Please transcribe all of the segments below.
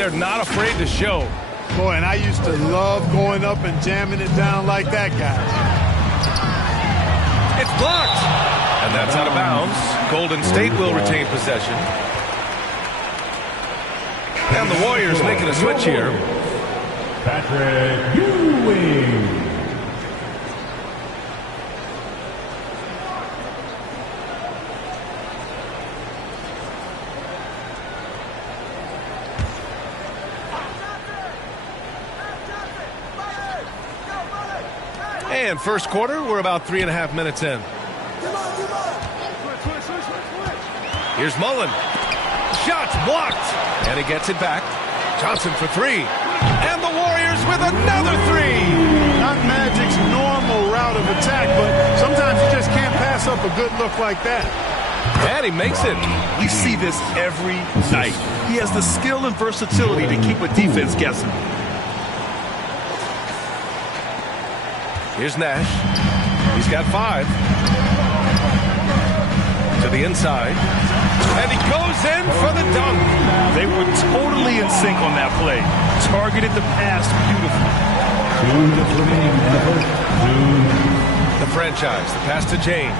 They're not afraid to show. Boy, and I used to love going up and jamming it down like that guy. It's blocked. And that's out of bounds. Golden State will retain possession. And the Warriors making a switch here. Patrick Ewing. And first quarter, we're about 3.5 minutes in. Here's Mullen. Shot's blocked. And he gets it back. Johnson for three. And the Warriors with another three. Not Magic's normal route of attack, but sometimes you just can't pass up a good look like that. And he makes it. We see this every night. He has the skill and versatility to keep a defense guessing. Here's Nash. He's got 5. To the inside. And he goes in for the dunk. They were totally in sync on that play. Targeted the pass beautifully. 2 minutes remaining in the first. 2. The franchise. The pass to James.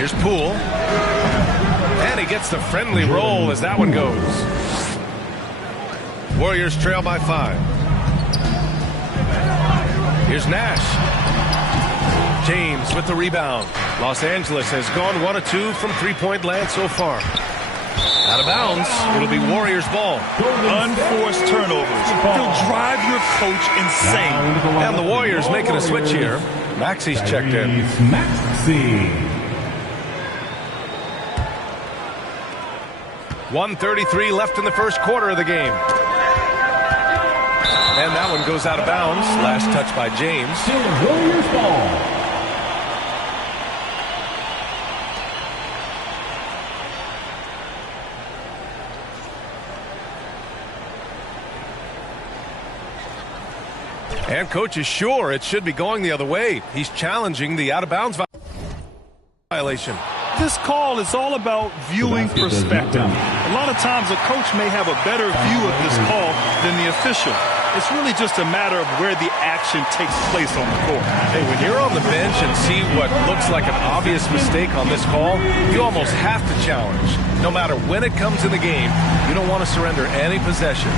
Here's Poole. And he gets the friendly roll as that one goes. Warriors trail by 5. Here's Nash. James with the rebound. Los Angeles has gone 1 of 2 from three-point land so far. Out of bounds. It'll be Warriors ball. Unforced turnovers. They'll drive your coach insane. And the Warriors making a switch here. Maxi's checked in. Maxey. 1:33 left in the first quarter of the game. And that one goes out of bounds. Last touch by James. Still Warriors ball. And coach is sure it should be going the other way. He's challenging the out-of-bounds violation. This call is all about viewing perspective. A lot of times a coach may have a better view of this call than the official. It's really just a matter of where the action takes place on the court. Hey, when you're on the bench and see what looks like an obvious mistake on this call, you almost have to challenge. No matter when it comes in the game, you don't want to surrender any possessions.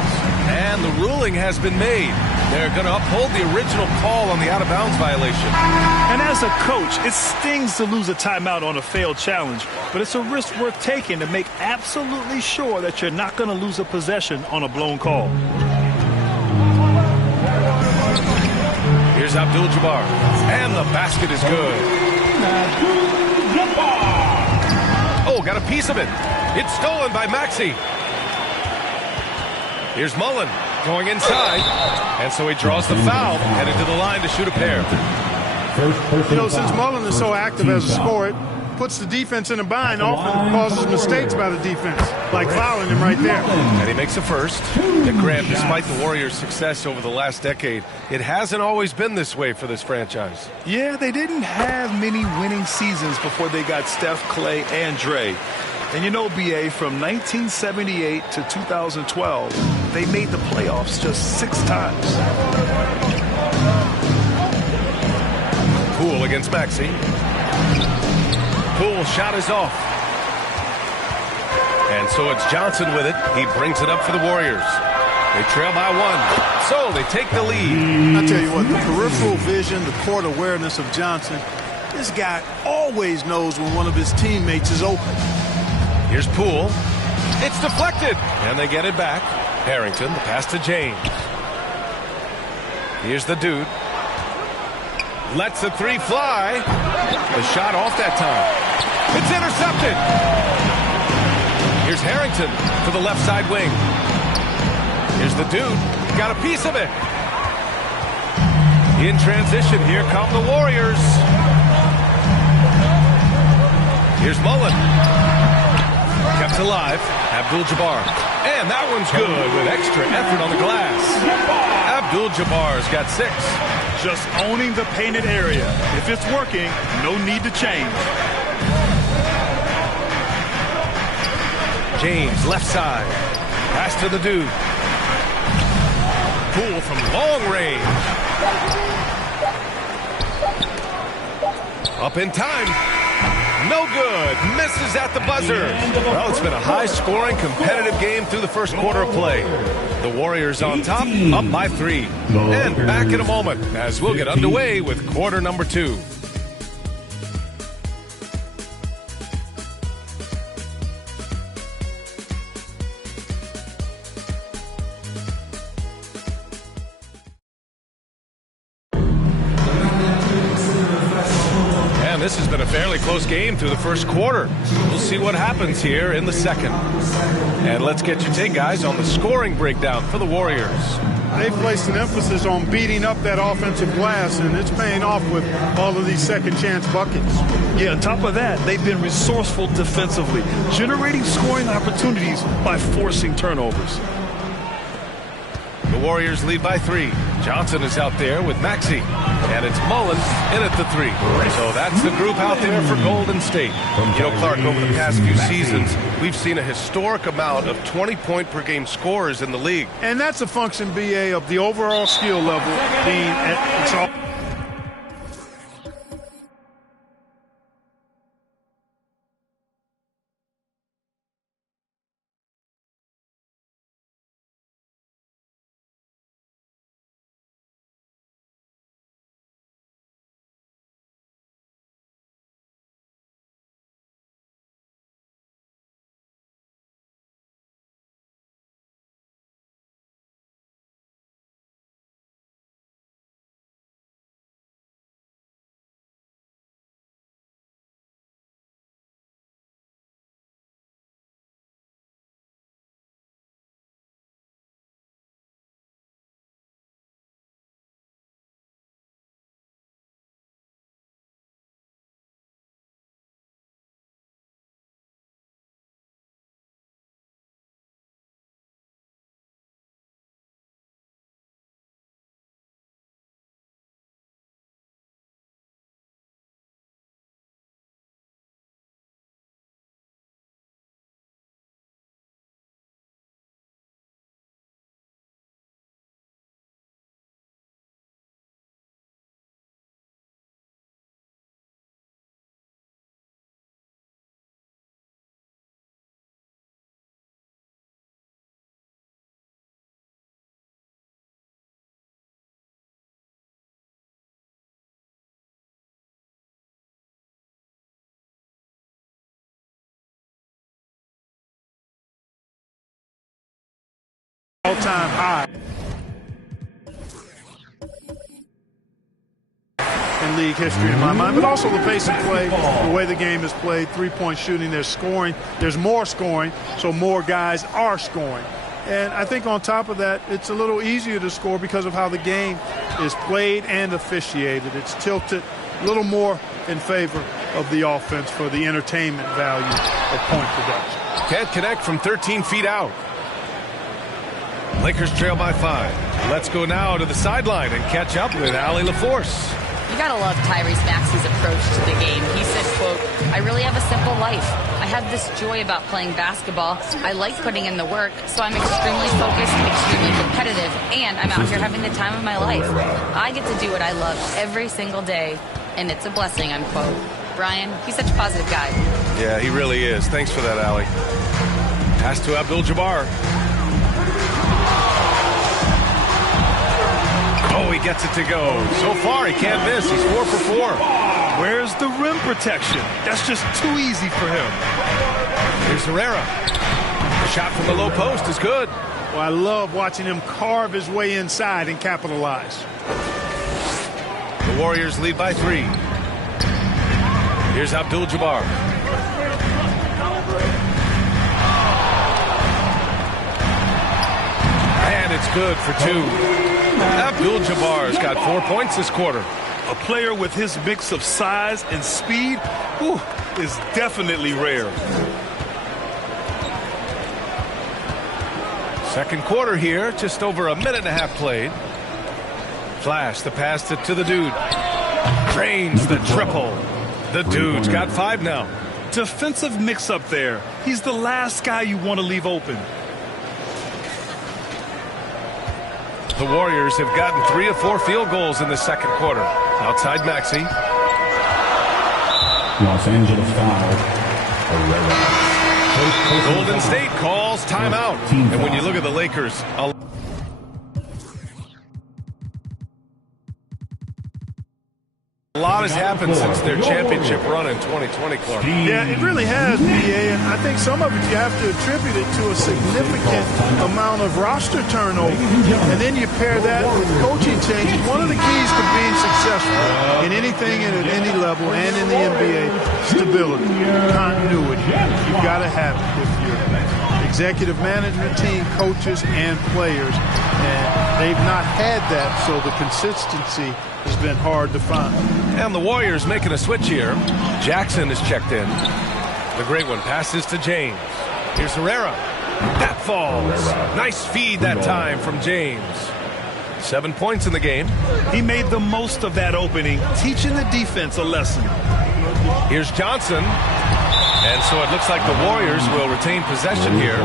And the ruling has been made. They're going to uphold the original call on the out-of-bounds violation. And as a coach, it stings to lose a timeout on a failed challenge, but it's a risk worth taking to make absolutely sure that you're not going to lose a possession on a blown call. Here's Abdul-Jabbar. And the basket is good. Oh, got a piece of it. It's stolen by Maxey. Here's Mullen going inside. And so he draws the foul, headed to the line to shoot a pair. You know, since Mullen is so active as a scorer, it puts the defense in a bind, often causes mistakes by the defense, like fouling him right there. And he makes a first. And Grant, despite the Warriors' success over the last decade, it hasn't always been this way for this franchise. Yeah, they didn't have many winning seasons before they got Steph, Clay, and Dre. And you know, B.A., from 1978 to 2012, they made the playoffs just 6 times. Poole against Maxey. Poole shot is off. And so it's Johnson with it. He brings it up for the Warriors. They trail by 1. So they take the lead. I tell you what, the peripheral vision, the court awareness of Johnson, this guy always knows when one of his teammates is open. Here's Poole. It's deflected. And they get it back. Harrington, the pass to James. Here's the dude. Lets the 3 fly. The shot off that time. It's intercepted. Here's Harrington for the left side wing. Here's the dude. Got a piece of it. In transition, here come the Warriors. Here's Mullen. Kept alive. Abdul-Jabbar. And that one's good with extra effort on the glass. Abdul-Jabbar's got 6. Just owning the painted area. If it's working, no need to change. James, left side. Pass to the dude. Poole from long range. Up in time. No good. Misses at the buzzer. Well, it's been a high-scoring, competitive game through the first quarter of play. The Warriors on top, up by 3. And back in a moment as we'll get underway with quarter number 2. This has been a fairly close game through the first quarter. We'll see what happens here in the second. And let's get your take, guys, on the scoring breakdown for the Warriors. They've placed an emphasis on beating up that offensive glass, and it's paying off with all of these second-chance buckets. Yeah, on top of that, they've been resourceful defensively, generating scoring opportunities by forcing turnovers. The Warriors lead by 3. Johnson is out there with Maxey. And it's Mullen in at the 3. So that's the group out there for Golden State. You know, Clark, over the past few seasons, we've seen a historic amount of 20-point-per-game scorers in the league. And that's a function, BA, of the overall skill level being at its all. All-time high in league history in my mind, but also the pace of play, the way the game is played, three-point shooting, there's scoring, there's more scoring, so more guys are scoring. And I think on top of that, it's a little easier to score because of how the game is played and officiated. It's tilted a little more in favor of the offense for the entertainment value of point production. Can't connect from 13 feet out. Lakers trail by 5. Let's go now to the sideline and catch up with Allie LaForce. You gotta love Tyrese Maxey's approach to the game. He said, quote, "I really have a simple life. I have this joy about playing basketball. I like putting in the work, so I'm extremely focused, extremely competitive, and I'm out here having the time of my life. I get to do what I love every single day, and it's a blessing," unquote. Brian, he's such a positive guy. Yeah, he really is. Thanks for that, Allie. Pass to Abdul-Jabbar. Oh, he gets it to go. So far, he can't miss. He's 4 for 4. Where's the rim protection? That's just too easy for him. Here's Herrera. The shot from the low post is good. Well, I love watching him carve his way inside and capitalize. The Warriors lead by 3. Here's Abdul-Jabbar. And it's good for 2. Abdul-Jabbar's got 4 points this quarter. A player with his mix of size and speed is definitely rare. Second quarter here, just over a minute and a half played. Flash, the pass to the dude. Drains the triple. The dude's got 5 now. Defensive mix-up there. He's the last guy you want to leave open. The Warriors have gotten 3 of 4 field goals in the second quarter. Outside Maxey. Los Angeles foul. Herrera. Golden State calls timeout. And when you look at the Lakers, a lot has happened since their championship run in 2020, Clark. Yeah, it really has, BA, and I think some of it you have to attribute it to a significant amount of roster turnover. And then you pair that with coaching changes. One of the keys to being successful in anything and at any level and in the NBA, stability, continuity. You've got to have it with your executive management team, coaches, and players. And they've not had that, so the consistency has been hard to find. And the Warriors making a switch here. Jackson is checked in. The great one passes to James. Here's Herrera. That falls. Nice feed that time from James. 7 points in the game. He made the most of that opening, teaching the defense a lesson. Here's Johnson. And so it looks like the Warriors will retain possession here.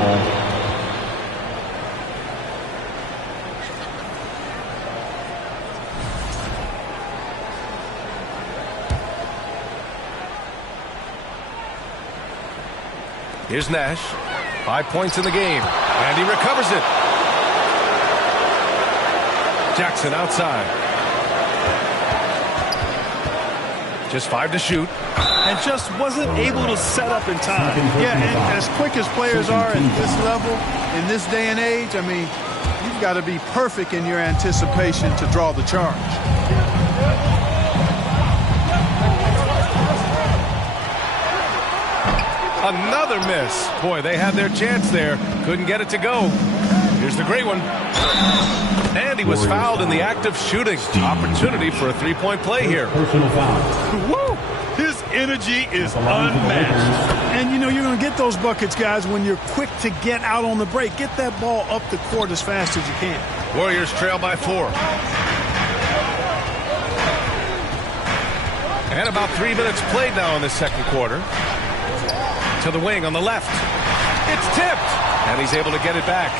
Here's Nash. 5 points in the game. And he recovers it. Jackson outside. Just 5 to shoot. And just wasn't able to set up in time. Yeah, and as quick as players are at this level, in this day and age, I mean, you've got to be perfect in your anticipation to draw the charge. Another miss. Boy, they had their chance there. Couldn't get it to go. Here's the great one. And he was fouled in the act of shooting. Opportunity for a three-point play here. Personal foul. Woo! His energy is unmatched. And, you know, you're going to get those buckets, guys, when you're quick to get out on the break. Get that ball up the court as fast as you can. Warriors trail by 4. And about 3 minutes played now in the second quarter. To the wing on the left. It's tipped. And he's able to get it back.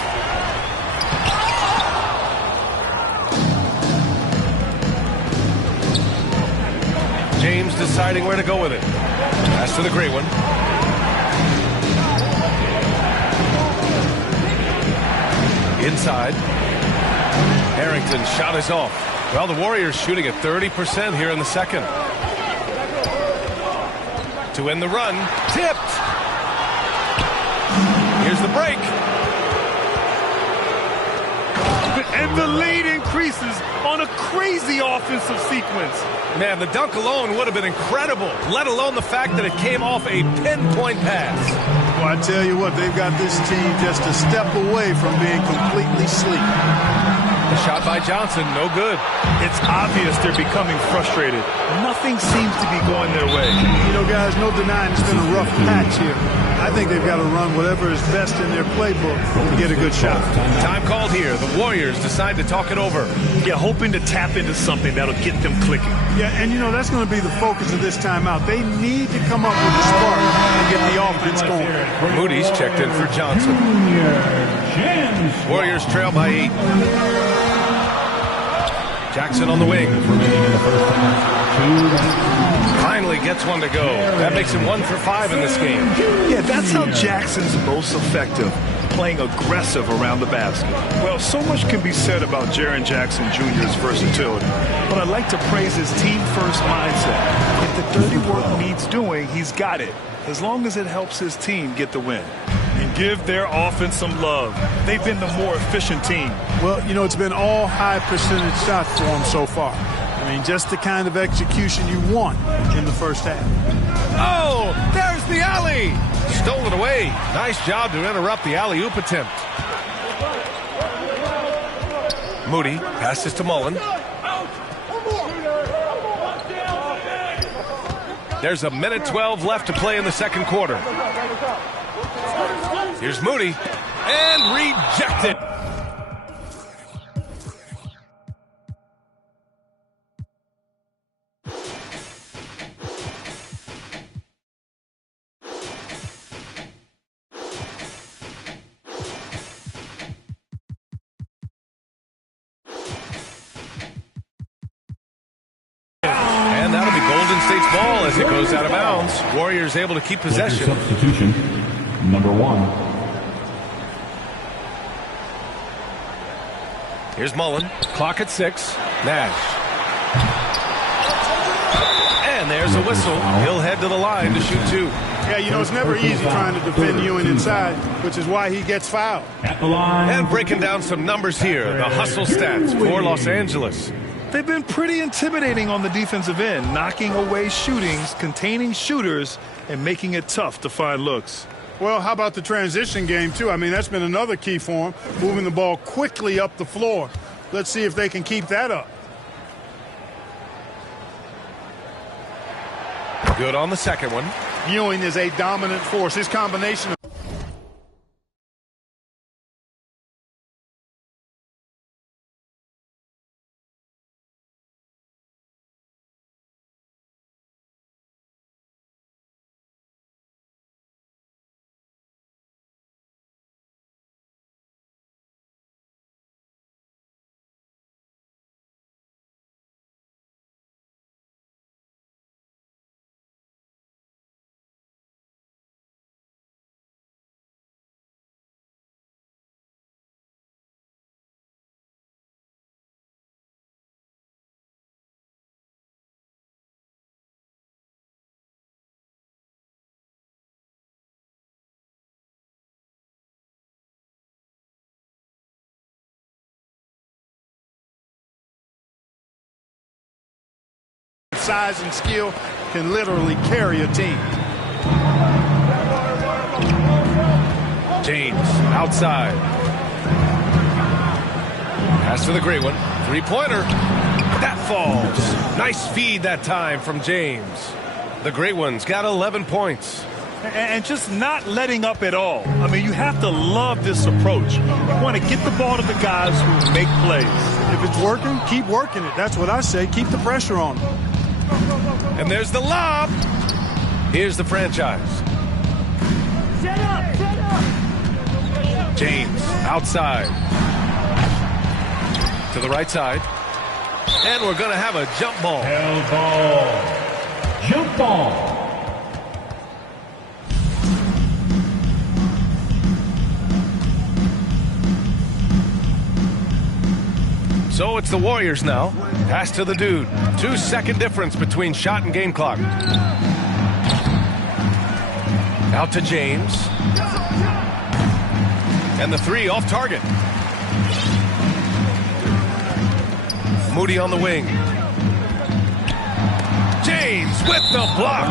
James deciding where to go with it. Pass to the great one. Inside. Harrington's shot is off. Well, the Warriors shooting at 30% here in the second. To end the run. Tipped. Here's the break. And the lead increases on a crazy offensive sequence. Man, the dunk alone would have been incredible, let alone the fact that it came off a pinpoint pass. Well, I tell you what, they've got this team just a step away from being completely sleep. The shot by Johnson, no good. It's obvious they're becoming frustrated. Nothing seems to be going their way. You know, guys, no denying it's been a rough patch here. I think they've got to run whatever is best in their playbook to get a good shot. Time called here. The Warriors decide to talk it over. Yeah, hoping to tap into something that'll get them clicking. Yeah, and you know, that's going to be the focus of this timeout. They need to come up with a spark and get the offense going. Moody's checked in for Johnson. Warriors trail by 8. Jackson on the wing. Finally gets one to go. That makes him 1 for 5 in this game. Yeah, that's how Jackson's most effective, playing aggressive around the basket. Well, so much can be said about Jaren Jackson Jr.'s versatility, but I'd like to praise his team-first mindset. If the dirty work needs doing, he's got it, as long as it helps his team get the win. And give their offense some love. They've been the more efficient team. Well, you know, it's been all high percentage shots for them so far. I mean, just the kind of execution you want in the first half. Oh, there's the alley. Stole it away. Nice job to interrupt the alley-oop attempt. Moody passes to Mullen. There's 1:12 left to play in the second quarter. Here's Moody. And rejected. Patriots ball as it goes out of bounds. Warriors able to keep possession. Substitution, number 1. Here's Mullen. Clock at 6. Nash. And there's a whistle. He'll head to the line to shoot 2. Yeah, you know, it's never easy trying to defend Ewing inside, which is why he gets fouled. At the line. And breaking down some numbers here, the hustle stats for Los Angeles. They've been pretty intimidating on the defensive end, knocking away shootings, containing shooters, and making it tough to find looks. Well, how about the transition game, too? I mean, that's been another key for him, moving the ball quickly up the floor. Let's see if they can keep that up. Good on the second one. Ewing is a dominant force. His combination of size and skill can literally carry a team. James outside. Pass to the great one. Three-pointer. That falls. Nice feed that time from James. The great one's got 11 points. And just not letting up at all. I mean, you have to love this approach. You want to get the ball to the guys who make plays. If it's working, keep working it. That's what I say. Keep the pressure on them. And there's the lob. Here's the franchise. Set up. James outside. To the right side. And we're going to have a jump ball. Hell ball. Jump ball. So it's the Warriors now. Pass to the dude. 2-second difference between shot and game clock. Out to James. And the three off target. Moody on the wing. James with the block.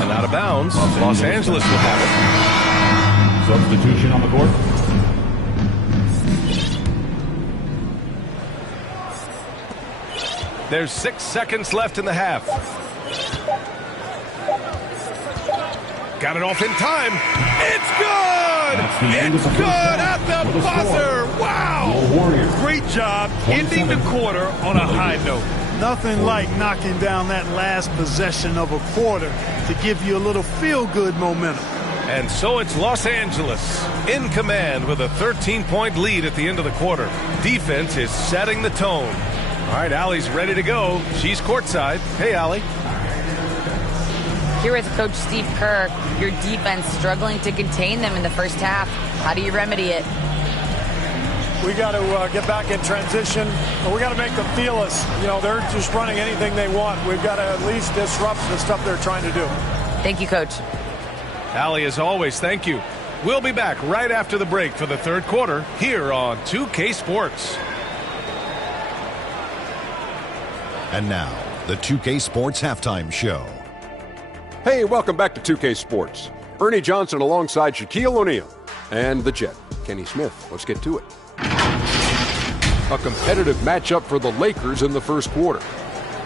And out of bounds. Los Angeles will have it. Substitution on the court. There's 6 seconds left in the half. Got it off in time. It's good! It's good at the buzzer! Wow! Great job ending the quarter on a high note. Nothing like knocking down that last possession of a quarter to give you a little feel-good momentum. And so it's Los Angeles in command with a 13-point lead at the end of the quarter. Defense is setting the tone. All right, Allie's ready to go. She's courtside. Hey, Allie. Here with Coach Steve Kerr, your defense struggling to contain them in the first half. How do you remedy it? We got to get back in transition. We got to make them feel us. You know, they're just running anything they want. We've got to at least disrupt the stuff they're trying to do. Thank you, Coach. Allie, as always, thank you. We'll be back right after the break for the third quarter here on 2K Sports. And now, the 2K Sports Halftime Show. Hey, welcome back to 2K Sports. Ernie Johnson alongside Shaquille O'Neal and the Jet, Kenny Smith. Let's get to it. A competitive matchup for the Lakers in the first quarter.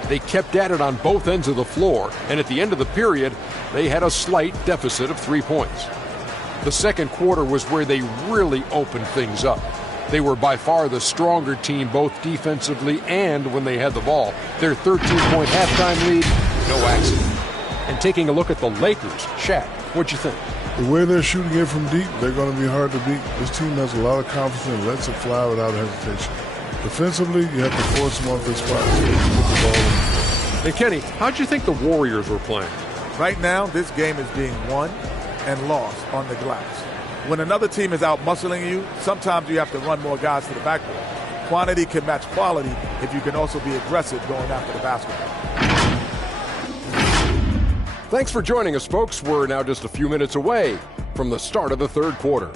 They kept at it on both ends of the floor, and at the end of the period, they had a slight deficit of 3 points. The second quarter was where they really opened things up. They were by far the stronger team, both defensively and when they had the ball. Their 13-point halftime lead, no accident. And taking a look at the Lakers, Shaq, what'd you think? The way they're shooting it from deep, they're going to be hard to beat. This team has a lot of confidence and lets it fly without hesitation. Defensively, you have to force them off their spots. Hey, Kenny, how'd you think the Warriors were playing? Right now, this game is being won and lost on the glass. When another team is out muscling you, sometimes you have to run more guys to the backboard. Quantity can match quality if you can also be aggressive going after the basketball. Thanks for joining us, folks. We're now just a few minutes away from the start of the third quarter.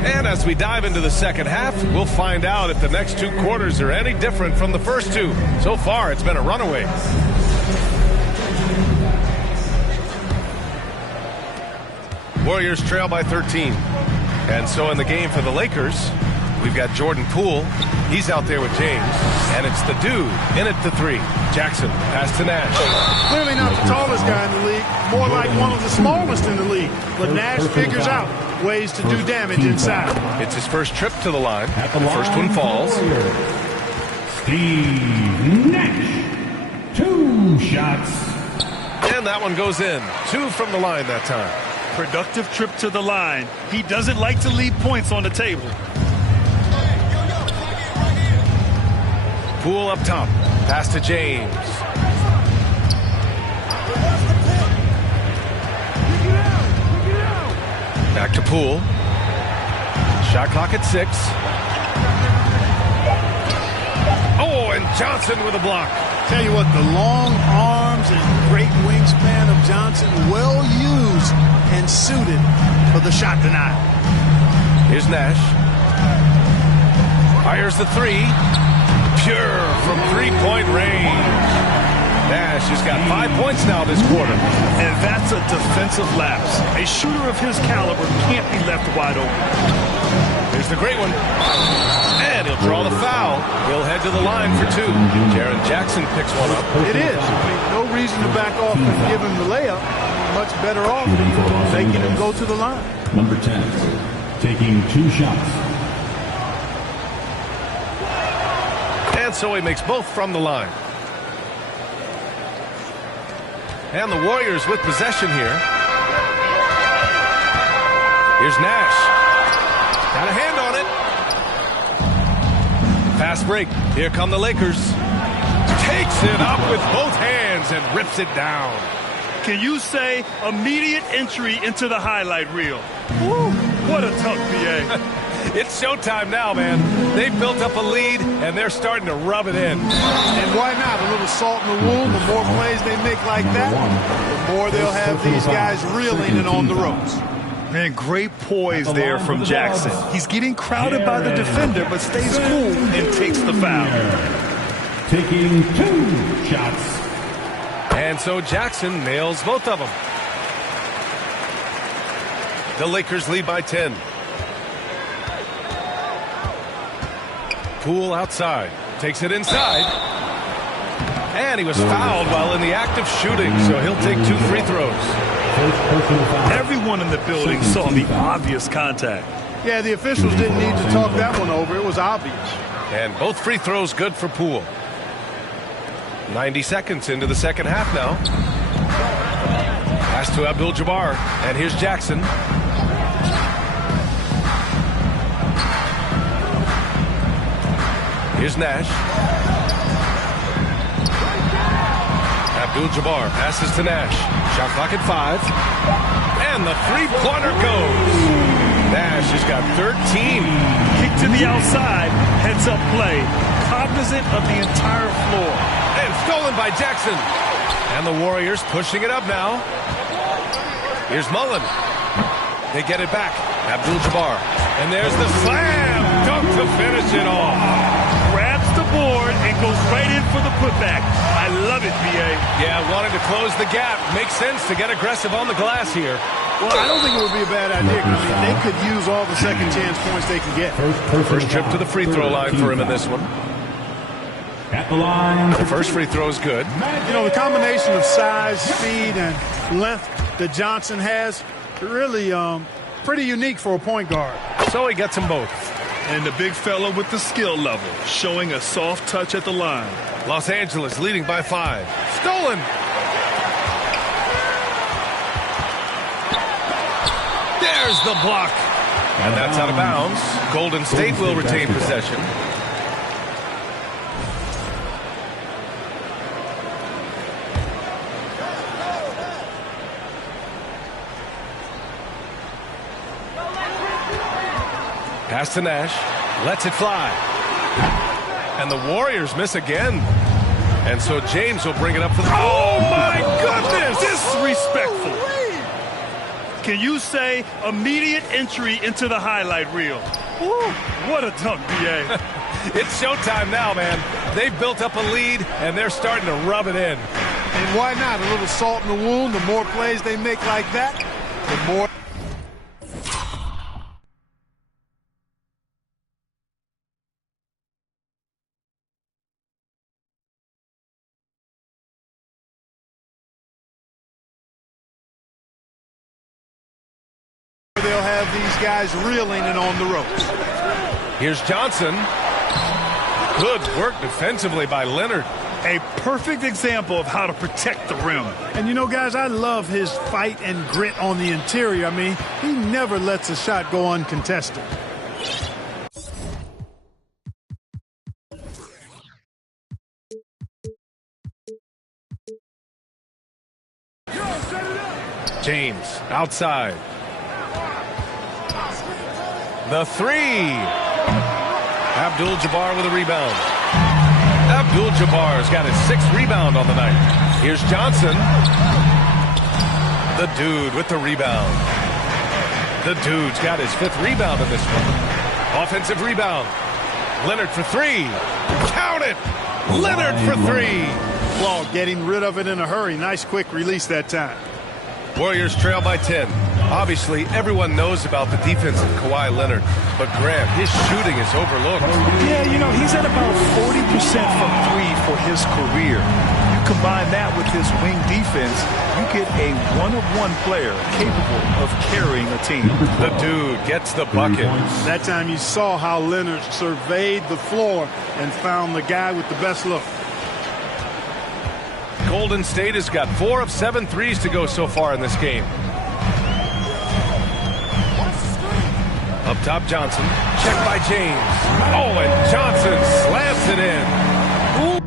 And as we dive into the second half, we'll find out if the next two quarters are any different from the first two. So far, it's been a runaway. Warriors trail by 13. And so in the game for the Lakers, we've got Jordan Poole. He's out there with James. And it's the dude in at the three. Jackson, pass to Nash. Clearly not the tallest guy in the league, more like one of the smallest in the league. But Nash figures out ways to do damage inside. It's his first trip to the line. The first one falls. Steve Nash. 2 shots. And that one goes in. 2 from the line that time. Productive trip to the line. He doesn't like to leave points on the table. Poole up top. Pass to James. Back to Poole. Shot clock at 6. Oh, and Johnson with a block. Tell you what, the long arms and great wingspan of Johnson, well used and suited for the shot denial. Here's Nash. Fires the 3. Pure from three-point range. Nash has got 5 points now this quarter. And that's a defensive lapse. A shooter of his caliber can't be left wide open. Here's the great one. And he'll draw the foul. He'll head to the line for 2. Jaren Jackson picks one up. It is. I mean, no reason to back off and give him the layup. Much better off making him go to the line. Number 10, taking 2 shots. And so he makes both from the line. And the Warriors with possession here. Here's Nash. Got a hand on it. Fast break. Here come the Lakers. Takes it up with both hands and rips it down. Can you say immediate entry into the highlight reel? Woo, what a tough BA. It's showtime now, man. They've built up a lead, and they're starting to rub it in. And why not? A little salt in the wound. The more plays they make like that, the more they'll have these guys reeling and on the ropes. Man, great poise there from Jackson. He's getting crowded by the defender, but stays cool and takes the foul. Taking 2 shots. And so Jackson nails both of them. The Lakers lead by 10. Poole outside. Takes it inside. And he was fouled while in the act of shooting, so he'll take 2 free throws. Everyone in the building saw the obvious contact. Yeah, the officials didn't need to talk that one over. It was obvious. And both free throws good for Poole. 90 seconds into the second half now. Pass to Abdul-Jabbar. And here's Jackson. Here's Nash. Abdul-Jabbar passes to Nash. Shot clock at 5. And the three-pointer goes. Nash has got 13. Kick to the outside. Heads-up play. Cognizant of the entire floor. And stolen by Jackson. And the Warriors pushing it up now. Here's Mullen. They get it back. Abdul-Jabbar. And there's the slam. Dunk to finish it off. Grabs the board and goes right in for the putback. I love it, B.A. Yeah, wanted to close the gap. Makes sense to get aggressive on the glass here. Well, I don't think it would be a bad idea. I mean, they could use all the second chance points they can get. First trip to the free throw line for him in this one. At the line. The first free throw is good. You know, the combination of size, speed, and length that Johnson has, really pretty unique for a point guard. So he gets them both. And the big fella with the skill level, showing a soft touch at the line. Los Angeles leading by 5. Stolen. There's the block. And that's out of bounds. Golden State will retain possession. Pass to Nash. Lets it fly. And the Warriors miss again. And so James will bring it up for the... Oh, my goodness! Disrespectful. Can you say immediate entry into the highlight reel? Woo, what a dunk, B.A. It's showtime now, man. They've built up a lead, and they're starting to rub it in. And why not? A little salt in the wound. The more plays they make like that, the more... They'll have these guys reeling and on the ropes. Here's Johnson. Good work defensively by Leonard. A perfect example of how to protect the rim. And you know, guys, I love his fight and grit on the interior. I mean, he never lets a shot go uncontested. James outside. The three. Abdul-Jabbar with a rebound. Abdul-Jabbar's got his 6th rebound on the night. Here's Johnson. The dude with the rebound. The dude's got his 5th rebound in this one. Offensive rebound. Leonard for 3. Count it! Leonard for 3. Well, getting rid of it in a hurry. Nice quick release that time. Warriors trail by 10. Obviously, everyone knows about the defense of Kawhi Leonard, but Graham, his shooting is overlooked. Yeah, you know, he's at about 40% from 3 for his career. You combine that with his wing defense, you get a one-of-one player capable of carrying a team. The dude gets the bucket. That time you saw how Leonard surveyed the floor and found the guy with the best look. Golden State has got 4 of 7 threes to go so far in this game. Up top, Johnson. Check by James. Oh, and Johnson slams it in. Ooh.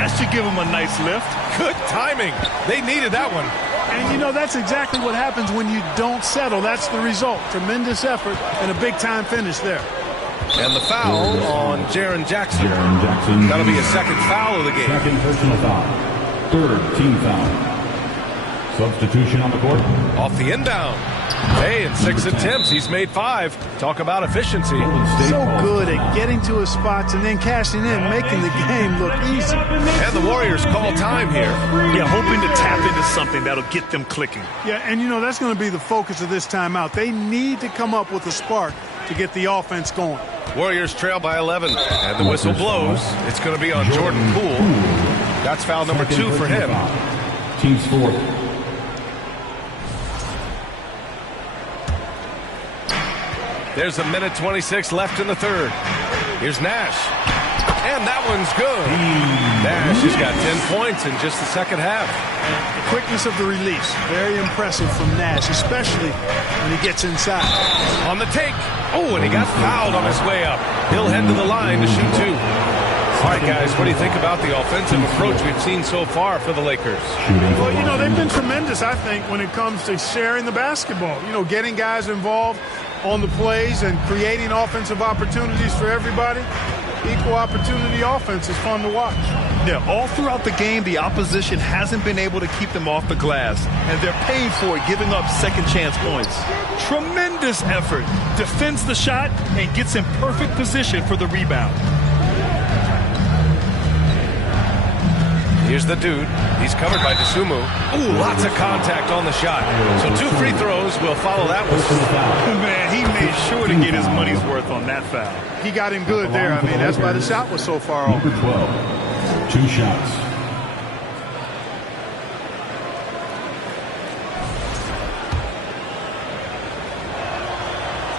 That should give him a nice lift. Good timing. They needed that one. And, you know, that's exactly what happens when you don't settle. That's the result. Tremendous effort and a big-time finish there. And the foul on Jaren Jackson. That'll be a 2nd foul of the game. 2nd personal foul. 3rd team foul. Substitution on the court. Off the inbound. Hey, in 6 attempts, he's made 5. Talk about efficiency. So good at getting to his spots and then cashing in, making the game look easy. And the Warriors call time here. Yeah, hoping to tap into something that'll get them clicking. Yeah, and you know, that's going to be the focus of this timeout. They need to come up with a spark to get the offense going. Warriors trail by 11, and the whistle blows. It's going to be on Jordan Poole. That's foul number 2 for him. Team's fourth. There's a minute 26 left in the third. Here's Nash. And that one's good. Nash has got 10 points in just the second half. The quickness of the release, very impressive from Nash, especially when he gets inside. On the take. Oh, and he got fouled on his way up. He'll head to the line to shoot 2. All right, guys, what do you think about the offensive approach we've seen so far for the Lakers? Well, you know, they've been tremendous, I think, when it comes to sharing the basketball. You know, getting guys involved on the plays and creating offensive opportunities for everybody. Equal opportunity offense is fun to watch. Yeah, all throughout the game, the opposition hasn't been able to keep them off the glass, and they're paying for it, giving up second chance points. Tremendous effort. Defends the shot and gets in perfect position for the rebound. Here's the dude. He's covered by Dosunmu. Ooh, lots of contact on the shot. So 2 free throws will follow that one. Man, he made sure to get his money's worth on that foul. He got him good there. I mean, that's why the shot was so far off. Number 12. 2 shots.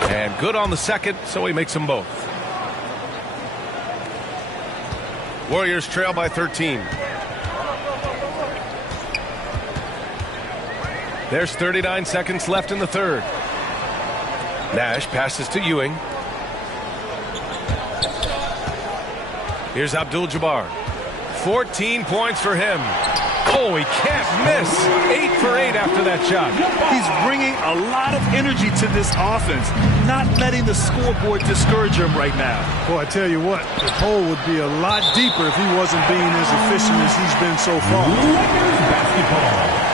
And good on the second, so he makes them both. Warriors trail by 13. There's 39 seconds left in the third. Nash passes to Ewing. Here's Abdul-Jabbar. 14 points for him. Oh, he can't miss. 8 for 8 after that shot. He's bringing a lot of energy to this offense, not letting the scoreboard discourage him right now. Boy, I tell you what, the hole would be a lot deeper if he wasn't being as efficient as he's been so far. Basketball.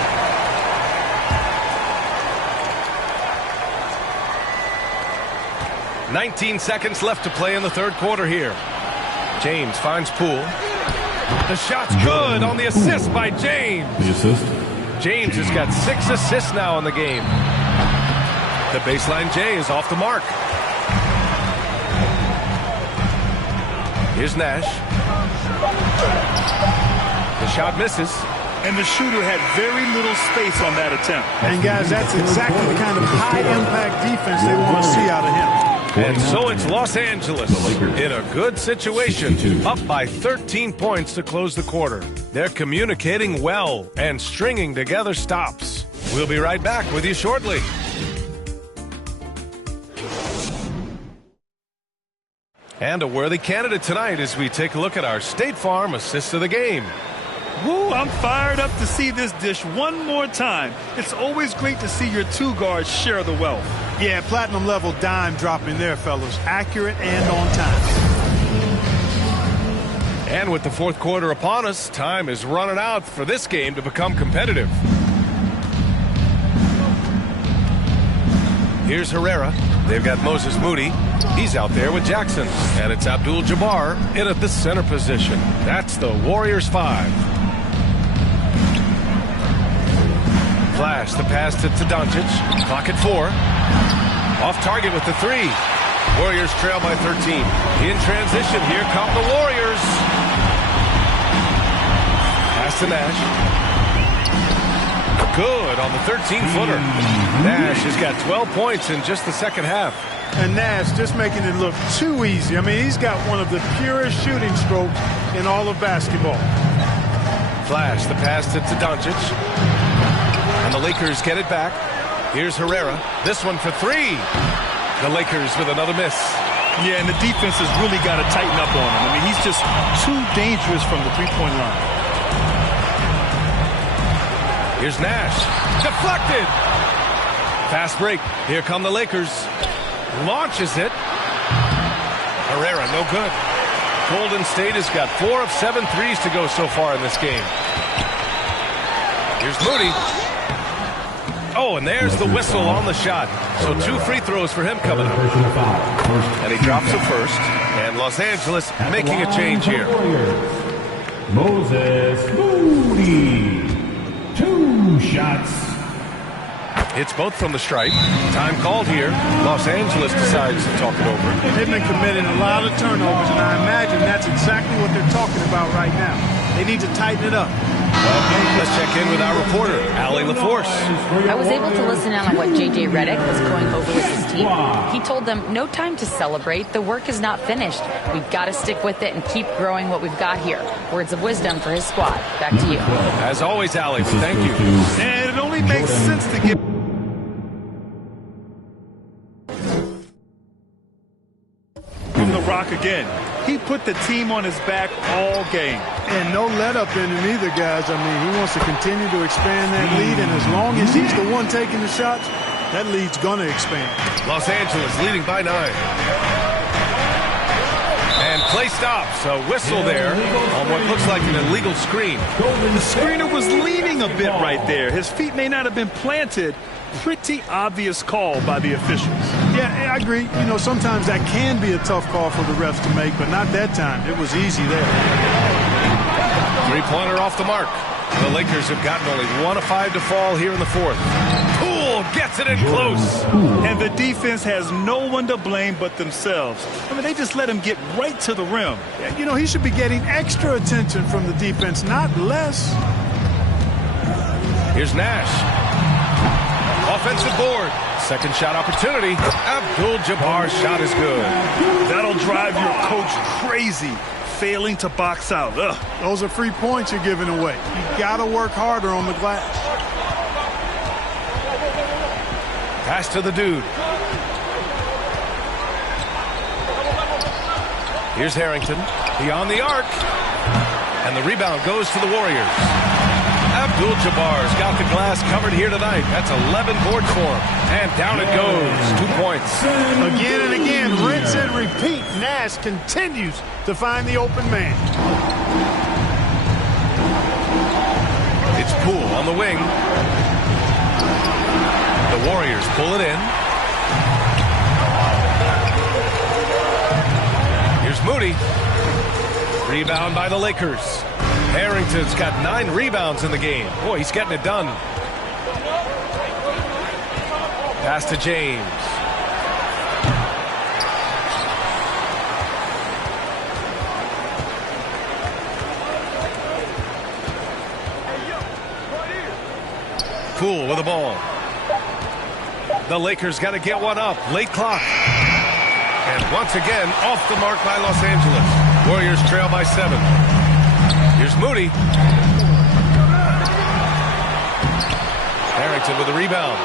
19 seconds left to play in the third quarter here. James finds Poole. The shot's good on the assist by James. The assist. James has got 6 assists now in the game. The baseline J is off the mark. Here's Nash. The shot misses. And the shooter had very little space on that attempt. And guys, that's exactly the kind of high-impact defense they want to see out of him. And so it's Los Angeles in a good situation, up by 13 points to close the quarter. They're communicating well and stringing together stops. We'll be right back with you shortly. And a worthy candidate tonight as we take a look at our State Farm assist of the game. Woo, I'm fired up to see this dish one more time. It's always great to see your 2 guards share the wealth. Yeah, platinum level dime dropping there, fellas. Accurate and on time. And with the fourth quarter upon us, time is running out for this game to become competitive. Here's Herrera. They've got Moses Moody. He's out there with Jackson. And it's Abdul-Jabbar in at the center position. That's the Warriors 5. Flash, the pass to Doncic. Clock at 4. Off target with the 3. Warriors trail by 13. In transition, here come the Warriors. Pass to Nash. Good on the 13-footer. Nash has got 12 points in just the second half. And Nash just making it look too easy. I mean, he's got one of the purest shooting strokes in all of basketball. Flash, the pass to Doncic. And the Lakers get it back. Here's Herrera. This one for 3. The Lakers with another miss. Yeah, and the defense has really got to tighten up on him. I mean, he's just too dangerous from the three-point line. Here's Nash. Deflected. Fast break. Here come the Lakers. Launches it. Herrera, no good. Golden State has got 4 of 7 threes to go so far in this game. Here's Moody. Oh, and there's the whistle on the shot. So 2 free throws for him coming up. And he drops the first. And Los Angeles making a change here. Moses Moody. 2 shots. It's both from the stripe. Time called here. Los Angeles decides to talk it over. They've been committing a lot of turnovers, and I imagine that's exactly what they're talking about right now. They need to tighten it up. Well, let's check in with our reporter, Allie LaForce. I was able to listen in on what J.J. Redick was going over with his team. He told them, no time to celebrate. The work is not finished. We've got to stick with it and keep growing what we've got here. Words of wisdom for his squad. Back to you. As always, Allie, thank you. And it only makes sense to give from the rock again. He put the team on his back all game. And no let up in him either, guys. I mean, he wants to continue to expand that lead, and as long as he's the one taking the shots, that lead's going to expand. Los Angeles leading by 9. And play stops. A whistle there on what looks like an illegal screen. The screener was leaning a bit right there. His feet may not have been planted. Pretty obvious call by the officials. Yeah, I agree. You know, sometimes that can be a tough call for the refs to make, but not that time. It was easy there. 3-pointer off the mark. The Lakers have gotten only 1 of 5 to fall here in the 4th. Poole gets it in close. And the defense has no one to blame but themselves. I mean, they just let him get right to the rim. You know, he should be getting extra attention from the defense, not less. Here's Nash. Offensive board. Second shot opportunity. Abdul-Jabbar's shot is good. That'll drive your coach crazy, failing to box out. Ugh. Those are free points you're giving away. You got to work harder on the glass. Pass to the dude. Here's Harrington. Beyond the arc. And the rebound goes to the Warriors. Abdul-Jabbar's got the glass covered here tonight. That's 11 boards for him. And down it goes. 2 points. Again and again, rinse and repeat. Nash continues to find the open man. It's Poole on the wing. The Warriors pull it in. Here's Moody. Rebound by the Lakers. Harrington's got 9 rebounds in the game. Boy, he's getting it done. Pass to James. Poole with the ball. The Lakers got to get one up. Late clock. And once again, off the mark by Los Angeles. Warriors trail by 7. Here's Moody. Harrington with the rebound.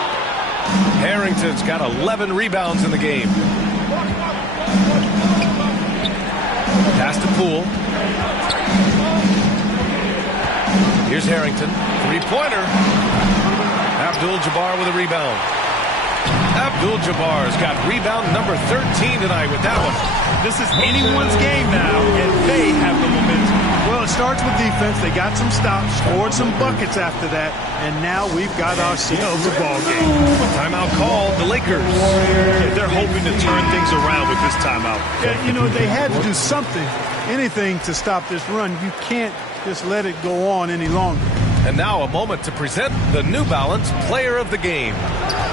Harrington's got 11 rebounds in the game. Pass to Poole. Here's Harrington. 3-pointer. Abdul-Jabbar with a rebound. Abdul-Jabbar's got rebound number 13 tonight with that one. This is anyone's game now, and they have the momentum. Well, it starts with defense. They got some stops, scored some buckets after that, and now we've got ourselves a ball game. Timeout called the Lakers. Yeah, they're hoping to turn things around with this timeout. Yeah, you know, they had to do something, anything to stop this run. You can't just let it go on any longer. And now a moment to present the New Balance Player of the Game.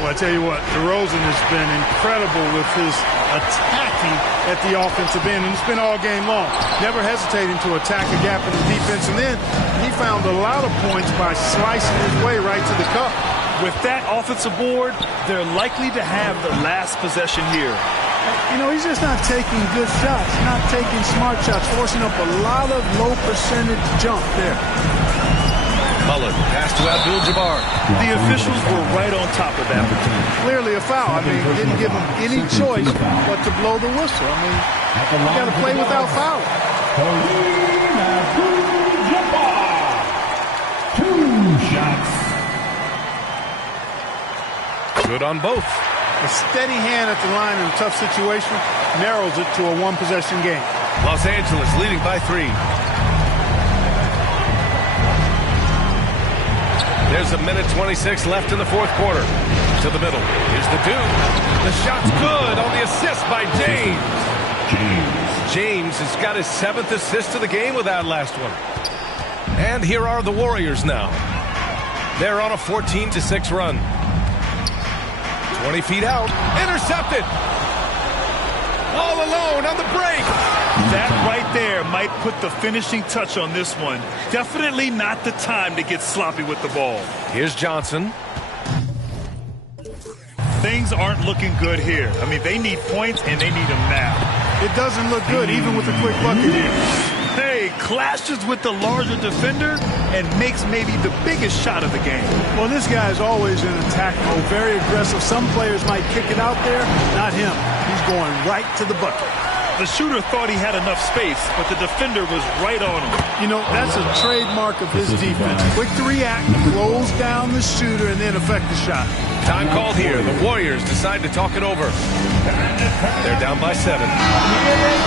Well, I tell you what, DeRozan has been incredible with his attacking at the offensive end, and it's been all game long. Never hesitating to attack a gap in the defense, and then he found a lot of points by slicing his way right to the cup. With that offensive board, they're likely to have the last possession here. You know, he's just not taking good shots, not taking smart shots, forcing up a lot of low percentage jump there. Mullen, pass to Abdul-Jabbar. The officials were right on top of that. Clearly a foul. I mean, didn't give him any choice but to blow the whistle. I mean, you got to play without fouling. Abdul-Jabbar. 2 shots. Good on both. A steady hand at the line in a tough situation narrows it to a 1-possession game. Los Angeles leading by 3. There's 1:26 left in the fourth quarter. To the middle. Here's the Dude. The shot's good on the assist by James. James has got his 7th assist of the game with that last one. And here are the Warriors now. They're on a 14-6 run. 20 feet out. Intercepted. All alone on the break. That right there might put the finishing touch on this one. Definitely not the time to get sloppy with the ball. Here's Johnson. Things aren't looking good here. I mean, they need points, and they need them now. It doesn't look good, even with a quick bucket here. Hey, clashes with the larger defender and makes maybe the biggest shot of the game. Well, this guy is always in attack mode, very aggressive. Some players might kick it out there, not him. He's going right to the bucket. The shooter thought he had enough space, but the defender was right on him. You know, that's a trademark of his defense. Quick to react, close down the shooter, and then affect the shot. Time called here. The Warriors decide to talk it over. They're down by 7.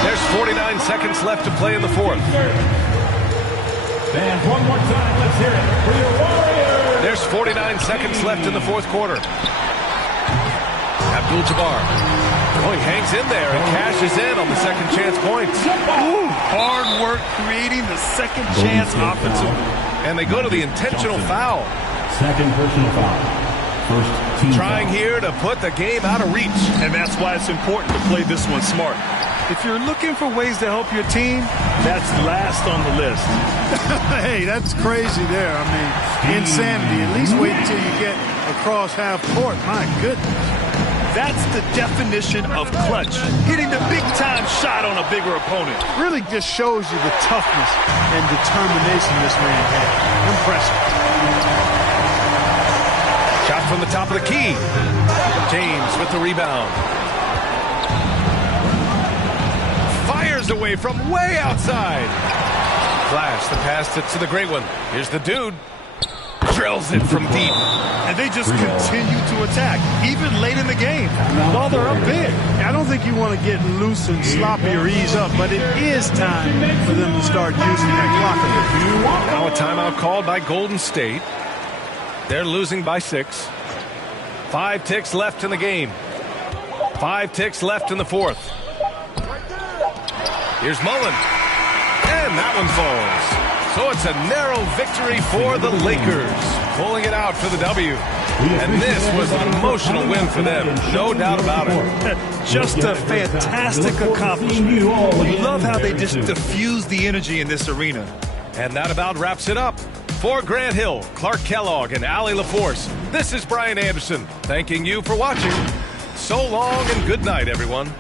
There's 49 seconds left to play in the fourth. And one more time, let's hear it for your Warriors. There's 49 seconds left in the fourth quarter. Abdul-Jabbar. Oh, he hangs in there and cashes in on the second chance points. Ooh, hard work creating the second chance opportunity. And they go to the intentional foul. Second personal foul. First team Trying foul. here to put the game out of reach. And that's why it's important to play this one smart. If you're looking for ways to help your team, that's last on the list. Hey, that's crazy there. I mean, insanity. At least wait until you get across half court. My goodness. That's the definition of clutch. Hitting the big-time shot on a bigger opponent. Really just shows you the toughness and determination this man had. Impressive. Shot from the top of the key. James with the rebound. Fires away from way outside. Flash, the pass to the great one. Here's the Dude. Drills it from deep. And they just continue to attack, even late in the game, while they're up big. I don't think you want to get loose and sloppy or ease up, but it is time for them to start using that clock a bit. Now a timeout called by Golden State. They're losing by 6. 5 ticks left in the game. 5 ticks left in the fourth. Here's Mullen. And that one falls. So it's a narrow victory for the Lakers, pulling it out for the W. And this was an emotional win for them, no doubt about it. Just a fantastic accomplishment. You love how they just diffuse the energy in this arena. And that about wraps it up. For Grant Hill, Clark Kellogg, and Allie LaForce, this is Brian Anderson, thanking you for watching. So long and good night, everyone.